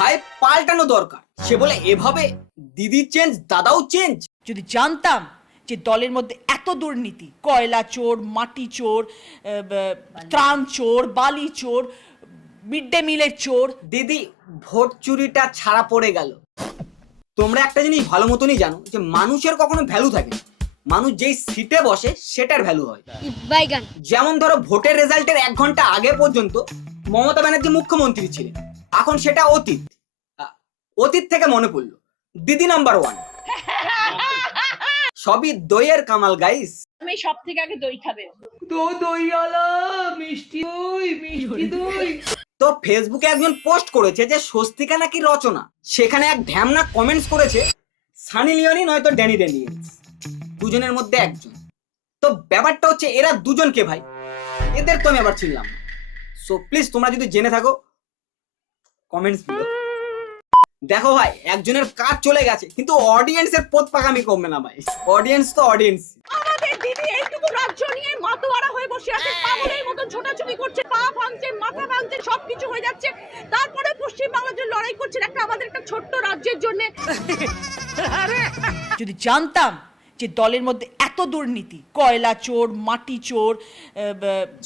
ভাই পাল্টানো দরকার। সে বলে এভাবে দিদি চেঞ্জ দাদাও চেঞ্জ। যদি জানতাম যে দলের মধ্যে এত দুর্নীতি, কয়লা চোর, মাটি চোর, ত্রাণ চোর, বালি চোর, মিড ডে মিলের চোর। দিদি ভোট চুরিটা ছাড়া পড়ে গেল। তোমরা একটা জিনিস ভালো মতনই জানো যে মানুষের কখনো ভ্যালু থাকে না, মানুষ যেই সিটে বসে সেটার ভ্যালু হয়। যেমন ধরো ভোটের রেজাল্টের 1 ঘন্টা আগে পর্যন্ত মমতা ব্যানার্জি মুখ্যমন্ত্রী ছিলেন, এখন সেটা অতীত। অতীত থেকে মনে পড়লো দিদি নাম্বার 1। সবই দইয়ের কামাল গাইস। আমি সব থেকে আগে দই খাবে। তো ফেসবুকে একজন পোস্ট করেছে যে স্বস্তিকা নাকি রচনা, সেখানে এক ঢ্যামনা কমেন্টস করেছে সানি লিওনি নয়তো ড্যানি ড্যানিয়েলস, দুজনের মধ্যে একজন। তো ব্যাপারটা হচ্ছে এরা দুজনকে ভাই, এদের তো আমি আবার চিনলাম। সো প্লিজ তোমরা যদি জেনে থাকো কমেন্টস দিও। দেখো ভাই একজনের কাজ চলে গেছে কিন্তু অডিয়েন্সের পোত পাকামি কমবে না ভাই, অডিয়েন্স তো অডিয়েন্স। আমাদের দিদি এইটুকু রাজ্য নিয়ে মাতোয়ারা হয়ে বসে আছে, পাগলের মতন ছোটাছুটি করছে, পা ভাঙছে, মাথা ভাঙছে, সবকিছু হয়ে যাচ্ছে। তারপরে পশ্চিম বাংলার জন্য লড়াই করছে আমাদের একটা ছোট্ট রাজ্যের জন্য। যদি জানতাম যে দলের মধ্যে এত দুর্নীতি, কয়লা চোর, মাটি চোর,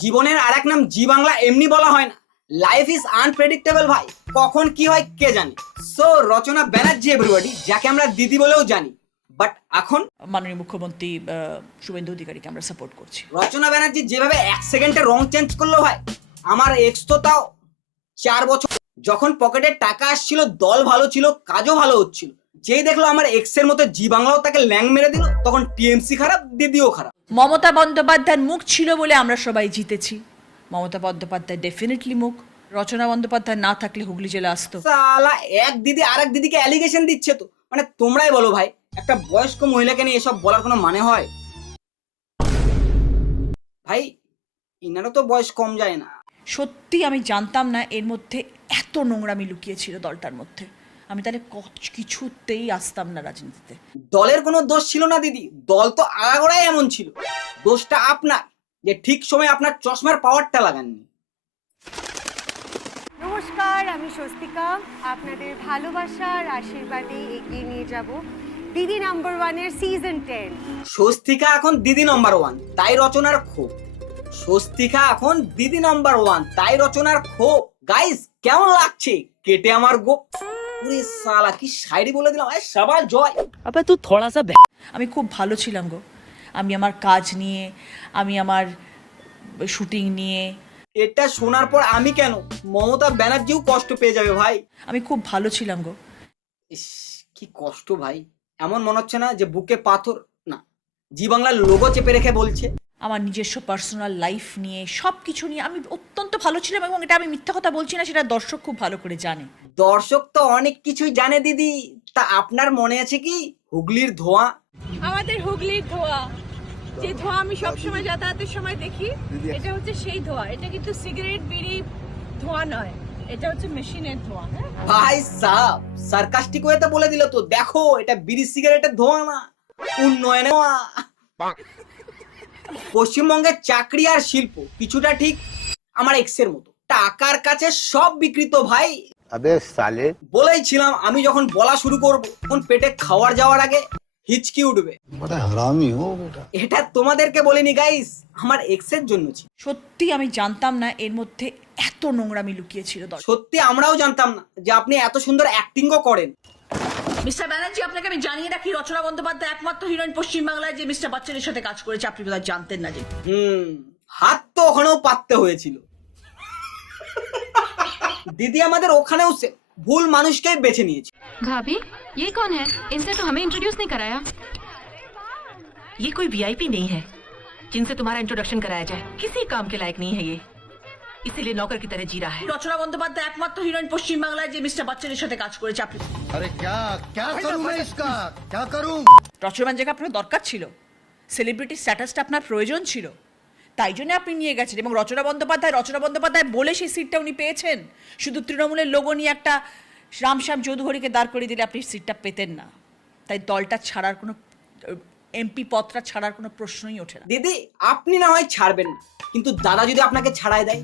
জীবনের আরেক নাম জি বাংলা এমনি বলা হয় না। লাইফ ইজ আনপ্রেডিক্টেবল ভাই, কখন কি হয় কে জানে। সো রচনা ব্যানার্জি এভরিবডি, যাকে আমরা দিদি বলেও জানি, বাট এখন মাননীয় মুখ্যমন্ত্রী শুভেন্দু অধিকারীকে আমরা সাপোর্ট করছি। রচনা ব্যানার্জি যেভাবে 1 সেকেন্ডে রং চেঞ্জ করলো ভাই, আমার এক্স তো তাও 4 বছর যখন পকেটে টাকা আসছিল, দল ভালো ছিল, কাজও ভালো হচ্ছিল, যেই দেখলো আমার এক্স এর মতো জি বাংলাও তাকে ল্যাং মেরে দিল, তখন টিএমসি খারাপ, দিদিও খারাপ। মমতা বন্দ্যোপাধ্যায়ের মুখ ছিল বলে আমরা সবাই জিতেছি। মমতা বন্দ্যোপাধ্যায় ডেফিনেটলি মুখ, রচনা বন্দ্যোপাধ্যায় না থাকলে হুগলি জেলা আসতো। সালা এক দিদি আরেক দিদিকে অ্যালিগেশন দিচ্ছে। তো মানে তোমরাই বলো ভাই, একটা বয়স্ক মহিলাকে নিয়ে এসব বলার কোনো মানে হয় ভাই? ইনারও তো বয়স কম যায় না। সত্যি আমি জানতাম না এর মধ্যে এত নোংরামি লুকিয়েছিল দলটার মধ্যে। আমি তাহলে কিছুতেই আসতাম না রাজনীতিতে। দলের কোনো দোষ ছিল না দিদি, দল তো আগাগোড়াই এমন ছিল। দোষটা আপনার যে ঠিক সময় আপনার চশমার পাওয়ারটা লাগাননি। নমস্কার, আমি স্বস্তিকা। আপনাদের ভালোবাসার আশীর্বাদে এগিয়ে নিয়ে যাব দিদি নাম্বার 1 এর সিজন 10। স্বস্তিকা এখন দিদি নাম্বার 1, তাই রচনার ক্ষোভ। স্বস্তিকা এখন দিদি নাম্বার 1, তাই রচনার ক্ষোভ। গাইস কেমন লাগছে কেটে আমার গোপ? পুরে সালা কি শায়রি বলে দিলাম, সবার জয়। আবে তুই থোড়া সা আমি খুব ভালো ছিলাম গো। আমি আমার কাজ নিয়ে, আমি আমার শুটিং নিয়ে। এটা শোনার পর আমি কেন, মমতা ব্যানার্জিও কষ্ট পেয়ে যাবে ভাই। আমি খুব ভালো ছিলাম গো। ইস কি কষ্ট ভাই, এমন মনে হচ্ছে না যে বুকে পাথর না, জি বাংলার লোগো চেপে রেখে বলছে। আমার নিজস্ব পার্সোনাল লাইফ নিয়ে, সব কিছু নিয়ে আমি অত্যন্ত ভালো ছিলাম, এবং এটা আমি মিথ্যা কথা বলছি না, সেটা দর্শক খুব ভালো করে জানে। দর্শক তো অনেক কিছুই জানে দিদি, তা আপনার মনে আছে কি হুগলির ধোঁয়া? আমাদের হুগলির ধোঁয়া, যে ধোঁয়া আমি সবসময় যাতায়াতের সময় দেখি, এটা হচ্ছে সেই ধোঁয়া। এটা কিন্তু সিগারেট বিড়ি ধোঁয়া নয়, এটা হচ্ছে মেশিনের ধোঁয়া। ভাই সাব সার্কাস্টিক ওয়েতে বলে দিল তো, দেখো এটা বিড়ি সিগারেটের ধোঁয়া না, উন্নয়নের ধোঁয়া। পশ্চিমবঙ্গের চাকরি আর শিল্প কিছুটা ঠিক আমার এক্সের মতো, টাকার কাছে সব বিকৃত ভাই। আবে সালে বলেইছিলাম আমি যখন বলা শুরু করব তখন পেটে খাওয়ার যাওয়ার আগে হিচকি উঠবে। বড় হারামি হো বেটা। এটা তোমাদেরকে বলিনি গাইস, আমার এক্সের জন্য ছিল। সত্যি আমি জানতাম না এর মধ্যে এত নোংরামি লুকিয়েছিল। সত্যি আমরাও জানতাম না যে আপনি এত সুন্দর অ্যাক্টিংও করেন। মিস্টার ব্যানার্জি, আপনাকে আমি জানিয়ে রাখি, রচনা বন্দ্যোপাধ্যায় একমাত্র হিরোইন পশ্চিমবাংলায় যে মিস্টার বচ্চনের সাথে কাজ করেছে। আপনি বোধহয় জানতেন না যে। হাত তো ওখানেও পাততে হয়েছিল। দিদি আমাদের ওখানেও ভুল মানুষকেই বেছে নিয়েছে। भाभी ये कौन है? इनसे तो हमें इंट्रोड्यूस नहीं कराया। ये कोई वीआईपी नहीं है जिनसे तुम्हारा इंट्रोडक्शन कराया जाए। किसी काम के लायक नहीं है ये, इसीलिए नौकर की तरह जी रहा है। রচনা বন্দ্যোপাধ্যায় একমাত্র হিরোইন পশ্চিমবাংলায় যে মিস্টার বচ্চনের সাথে কাজ করেছে। আপনি আরে क्या करूं मैं इसका क्या करूं? রচনার জায়গা আপনার দরকার ছিল, সেলিব্রিটি স্ট্যাটাসটা আপনার প্রয়োজন ছিল, তাই জন্য আপনি নিয়ে গেছেন। এবং রচনা বন্দ্যোপাধ্যায় বলে সেই সিটটা উনি পেয়েছেন। শুধু তৃণমূলের লোগো নিয়ে একটা রামশ্যাম চৌধুরীকে দাঁড় করিয়ে দিলে আপনি সিটটা পেতেন না। তাই দলটা ছাড়ার কোনো এমপি পদটা ছাড়ার কোনো প্রশ্নই ওঠে না। দিদি আপনি না হয় ছাড়বেন না, কিন্তু দাদা যদি আপনাকে ছাড়াই দেয়,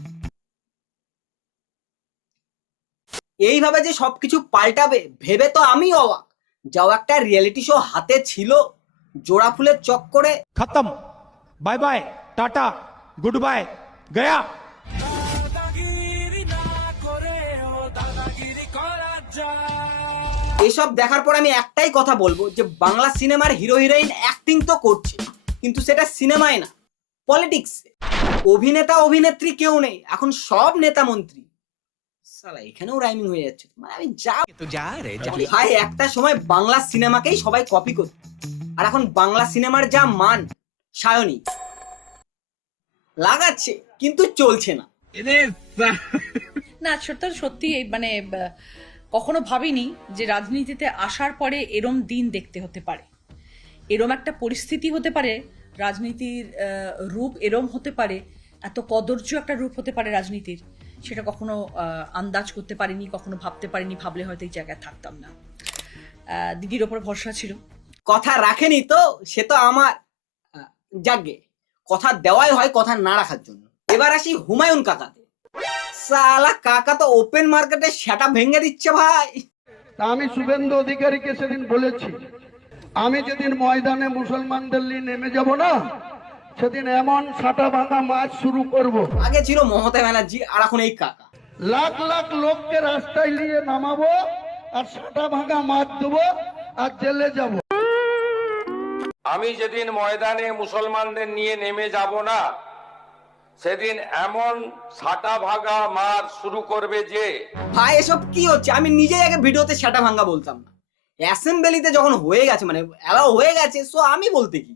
এইভাবে যে সবকিছু পাল্টাবে ভেবে তো আমি অবাক। যাও একটা রিয়েলিটি শো হাতে ছিল, জোড়া ফুলের চক্করে खत्म। Bye bye, tata, goodbye, गया। এসব দেখার পর আমি একটাই কথা বলবো যে বাংলা সিনেমার হিরো হিরোইন অ্যাক্টিং তো করছে, কিন্তু সেটা সিনেমায় না, পলিটিক্স। অভিনেতা অভিনেত্রী কেউ নেই, এখন সব নেতা মন্ত্রী। শালা এখানেও রাইমিং হয়ে যাচ্ছে, মানে আমি ভাই একটা সময় বাংলা সিনেমাকেই সবাই কপি করত, আর এখন বাংলা সিনেমার যা মান, সায়নী লাগাচ্ছে কিন্তু চলছে না। না সত্যি মানে কখনো ভাবিনি যে রাজনীতিতে আসার পরে এরম দিন দেখতে হতে পারে, এরম একটা পরিস্থিতি হতে পারে, রাজনীতির রূপ এরম হতে পারে, এত কদর্য একটা রূপ হতে পারে রাজনীতির, সেটা কখনো আন্দাজ করতে পারিনি, কখনো ভাবতে পারিনি। ভাবলে হয়তো এই জায়গায় থাকতাম না। দিদির ওপর ভরসা ছিল। কথা রাখেনি তো সে তো আমার যাগে, কথা দেওয়াই হয় কথা না রাখার জন্য। এবার আসি হুমায়ুন কাকাতে। সালা কাকা তো ওপেন মার্কেটে সেটা ভেঙে দিচ্ছে ভাই। তা আমি শুভেন্দু অধিকারীকে সেদিন বলেছি, আমি যেদিন ময়দানে মুসলমানদের নিয়ে নেমে যাব না, সেদিন এমন সাটা ভাঙা মাছ শুরু করব, আগে ছিল মমতা ব্যানার্জি, আর এখন এই কাকা। লাখ লাখ লোককে রাস্তায় নিয়ে নামাবো, আর সাটা ভাঙা মাছ দেবো, আর জেলে যাব। আমি যেদিন ময়দানে মুসলমানদের নিয়ে নেমে যাব না, সেদিন এমন ছাটা ভাগা মার শুরু করবে যে। ভাই এসব কি হচ্ছে? আমি নিজেই আগে ভিডিওতে সেটা ভাঙা বলতাম না, অ্যাসেম্বলিতে যখন হয়ে গেছে, মানে এলাও হয়ে গেছে, সো আমি বলতে কি।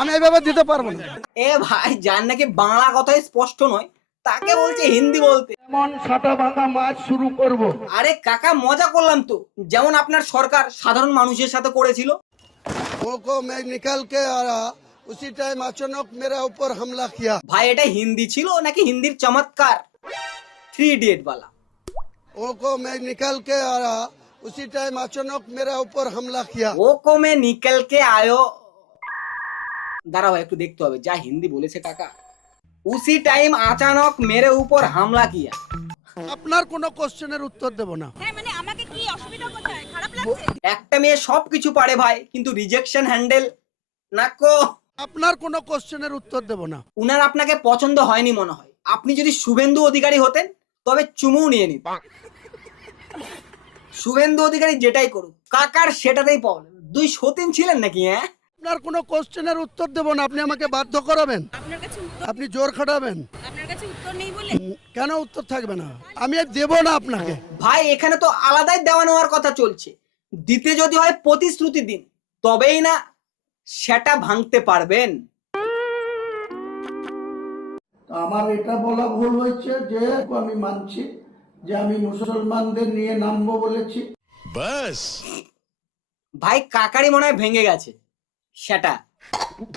আমি এইভাবে দিতে পারবো না। এ ভাই যার নাকি বাংলা কথাই স্পষ্ট নয়, তাকে বলছে হিন্দি বলতে। এমন সাটা ভাঙা মাছ শুরু করব। আরে কাকা মজা করলাম তো, যেমন আপনার সরকার সাধারণ মানুষের সাথে করেছিল। ওকে मैं निकल के आ रहा, उसी टाइम अचानक मेरे ऊपर हमला किया। ভাই এটা হিন্দি ছিল নাকি হিন্দির চমৎকার 3 ইডিয়েট वाला? ओको मैं निकल के आ रहा, उसी टाइम अचानक मेरे ऊपर हमला किया। ও কমে নিকল কে আয়ো, দাঁড়াও একটু দেখতে হবে যা হিন্দি বলেছে কাকা। উসি টাইম আচানক মেরে উপর হামলা কিয়া। আপনার কোনো কোশ্চেনের উত্তর দেব না। একটা মেয়ে সবকিছু পারে ভাই, কিন্তু রিজেকশন হ্যান্ডেল না কো। আপনার কোনো কোশ্চেনের উত্তর দেব না। উনার আপনাকে পছন্দ হয়নি মনে হয়। আপনি যদি শুভেন্দু অধিকারী হতেন তবে চুমু নিয়ে নিত। শুভেন্দু অধিকারী যেটাই করুক কাকার সেটাতেই প্রবলেম। 2 সতীন ছিলেন নাকি? হ্যাঁ আপনার কোনো কোশ্চেনের উত্তর দেব না। আপনি আমাকে বাধ্য করাবেন, আপনি জোর খাটাবেন। কেন উত্তর থাকবে না? আমি দেব না আপনাকে। ভাই এখানে তো আলাদাই দেওয়া নেওয়ার কথা চলছে। দিতে যদি হয় প্রতিশ্রুতি দিন, তবেই না সেটা ভাঙতে পারবেন। আমার এটা বলা ভুল হয়েছে যে আমি মানছি যে আমি মুসলমানদের নিয়ে নামবো বলেছি। ভাই কাকারি মনে হয় ভেঙে গেছে সেটা।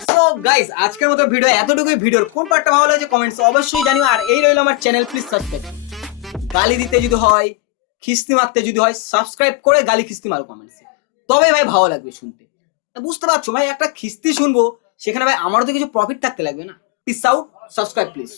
সো গাইস আজকের মতো ভিডিও এতটুকুই। ভিডিওর কোন পার্টটা ভালো লাগছে কমেন্টস অবশ্যই জানিও। আর এই রইল আমার চ্যানেল, প্লিজ সাবস্ক্রাইব। গালি দিতে যদি হয়, খিস্তি মারতে যদি হয়, সাবস্ক্রাইব করে গালি খিস্তি মারো কমেন্টসে, তবে ভাই ভালো লাগবে শুনতে। বুঝতে পারছো ভাই, একটা খিস্তি শুনবো সেখানে ভাই আমারও তো কিছু প্রফিট থাকতে লাগবে না। Piece out, subscribe please.